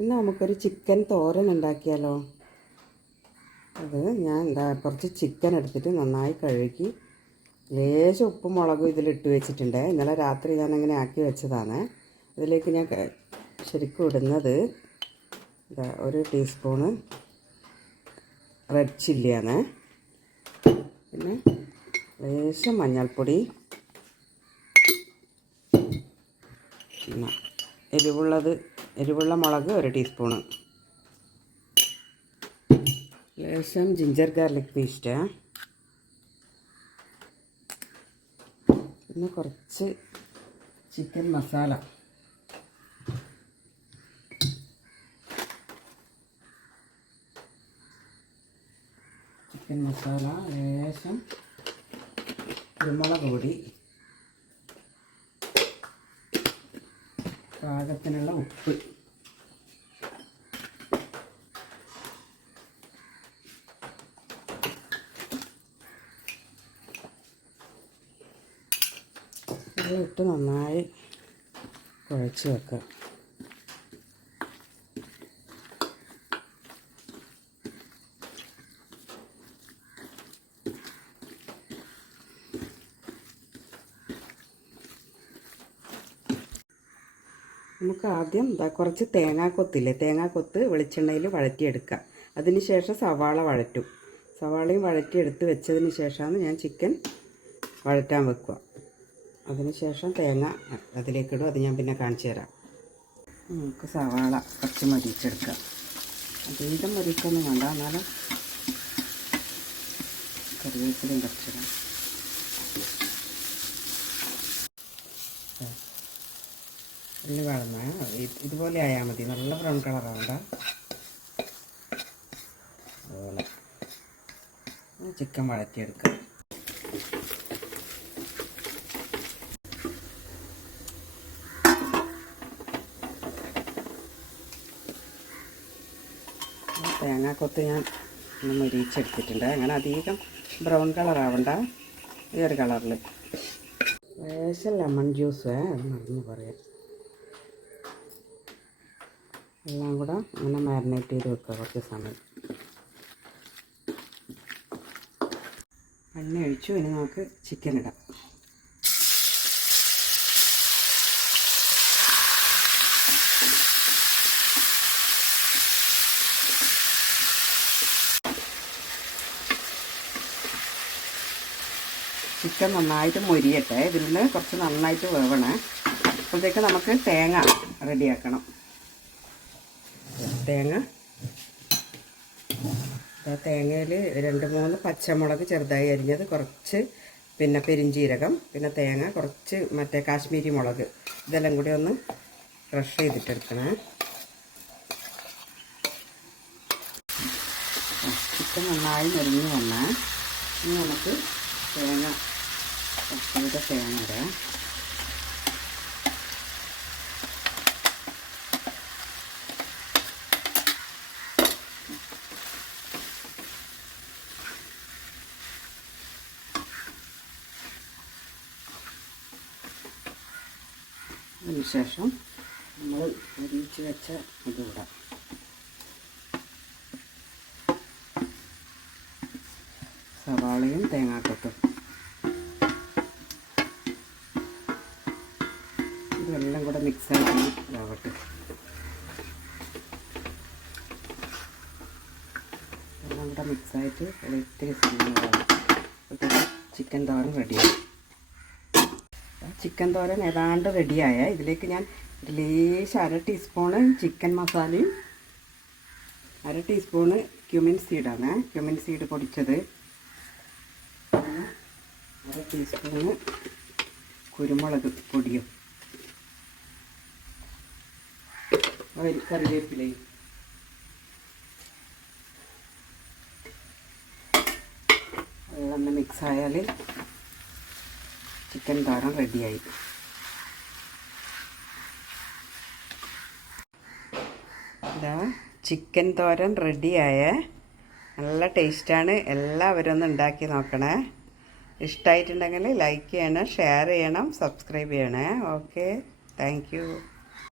ഇന്ന് നമുക്കൊരു ചിക്കൻ തോരൻ ഉണ്ടാക്കിയാലോ. അത് ഞാൻ കുറച്ച് ചിക്കൻ എടുത്തിട്ട് നന്നായി കഴുകി ലേശം ഉപ്പും മുളകും ഇതിലിട്ട് വെച്ചിട്ടുണ്ട്. ഇന്നലെ രാത്രി ഞാൻ അങ്ങനെ ആക്കി വെച്ചതാണ്. ഇതിലേക്ക് ഞാൻ ശരിക്കും ഇടുന്നത് ഒരു ടീസ്പൂണ് റെഡ് ചില്ലിയാണ്. പിന്നെ ലേശം മഞ്ഞൾപ്പൊടി, എരിവുള്ള മുളക് ഒരു ടീസ്പൂണ്, ലേശം ജിഞ്ചർ ഗാർലിക് പേസ്റ്റ്, പിന്നെ കുറച്ച് ചിക്കൻ മസാല, ലേശം കുരുമുളക് പൊടി, പാകത്തിനുള്ള ഉപ്പ്, എല്ലാം ഇട്ട് നന്നായി കുഴച്ച് വെക്കുക. നമുക്ക് ആദ്യം കുറച്ച് തേങ്ങാക്കൊത്ത് വെളിച്ചെണ്ണയിൽ വഴറ്റിയെടുക്കാം. അതിന് ശേഷം സവാള വഴറ്റും. സവാളയും വഴറ്റിയെടുത്ത് വെച്ചതിന് ശേഷമാണ് ഞാൻ ചിക്കൻ വഴറ്റാൻ വെക്കുക. അതിന് ശേഷം തേങ്ങ അതിലേക്കിടും. അത് ഞാൻ പിന്നെ കാണിച്ചു തരാം. നമുക്ക് സവാള കുറച്ച് മരിച്ചെടുക്കാം. അധികം മരിക്കൊന്നും വേണ്ട, എന്നാലും കറിവേപ്പിലയും കുറച്ചിടാം. ഉള്ളി വളർന്ന ഇതുപോലെ ആയാൽ മതി, നല്ല ബ്രൗൺ കളറാവണ്ട. അതുപോലെ ചിക്കൻ വഴറ്റിയെടുക്കാം. തേങ്ങാക്കൊത്ത് ഞാൻ ഒന്ന് മൊരിച്ചെടുത്തിട്ടുണ്ട്. അങ്ങനെ അധികം ബ്രൗൺ കളറാവണ്ട, ഈ ഒരു കളറിൽ. ലേശം ലെമൺ ജ്യൂസ് മറന്നു പറയാം. എല്ലാം കൂടെ അങ്ങനെ മാരിനേറ്റ് ചെയ്ത് വെക്കുക കുറച്ച് സമയം. എണ്ണ ഒഴിച്ചു. ഇനി നമുക്ക് ചിക്കൻ ഇടാം. ചിക്കൻ നന്നായിട്ട് മൊരിയട്ടെ. ഇതിൽ നിന്ന് കുറച്ച് നന്നായിട്ട് വേവണേ. അപ്പോഴത്തേക്ക് നമുക്ക് തേങ്ങ റെഡിയാക്കണം. തേങ്ങയിൽ 2-3 പച്ചമുളക് ചെറുതായി അരിഞ്ഞത്, കുറച്ച് പിന്നെ പെരിഞ്ചീരകം, പിന്നെ തേങ്ങ, കുറച്ച് മറ്റേ കാശ്മീരി മുളക്, ഇതെല്ലാം കൂടി ഒന്ന് ക്രഷ് ചെയ്തിട്ടെടുക്കണേ. ചിക്കൻ നന്നായി മുരിഞ്ഞ് വന്നാൽ ഇനി നമുക്ക് തേങ്ങ ഇടാം. അതിനുശേഷം നമ്മൾ ഒരിച്ച് വെച്ച ഇത് ഇടാം. സവാളയും തേങ്ങാക്കൊത്തും ഇതെല്ലാം കൂടെ മിക്സായിട്ട് ആവട്ടെ. എല്ലാം കൂടെ മിക്സായിട്ട് ഒത്തിരി സമയമാവും. അപ്പോഴത്തേക്ക് ചിക്കൻ തോരൻ റെഡിയായി. ചിക്കൻ തോരൻ ഏതാണ്ട് റെഡിയായ ഇതിലേക്ക് ഞാൻ ലേശം 1/2 ടീസ്പൂണ് ചിക്കൻ മസാലയും 1/2 ടീസ്പൂണ് ക്യുമിൻ സീഡാണ്, ക്യുമിൻ സീഡ് പൊടിച്ചത്, 1/2 ടീസ്പൂണ് കുരുമുളക് പൊടിയും, കറിവേപ്പിലയും, അതെല്ലാം മിക്സായാൽ ചിക്കൻ തോരൻ റെഡിയായി. ഇതാ ചിക്കൻ തോരൻ റെഡിയായ നല്ല ടേസ്റ്റാണ്. എല്ലാവരും ഒന്ന് ഉണ്ടാക്കി നോക്കണേ. ഇഷ്ടമായിട്ടുണ്ടെങ്കിൽ ലൈക്ക് ചെയ്യണം, ഷെയർ ചെയ്യണം, സബ്സ്ക്രൈബ് ചെയ്യണേ. Okay, thank you.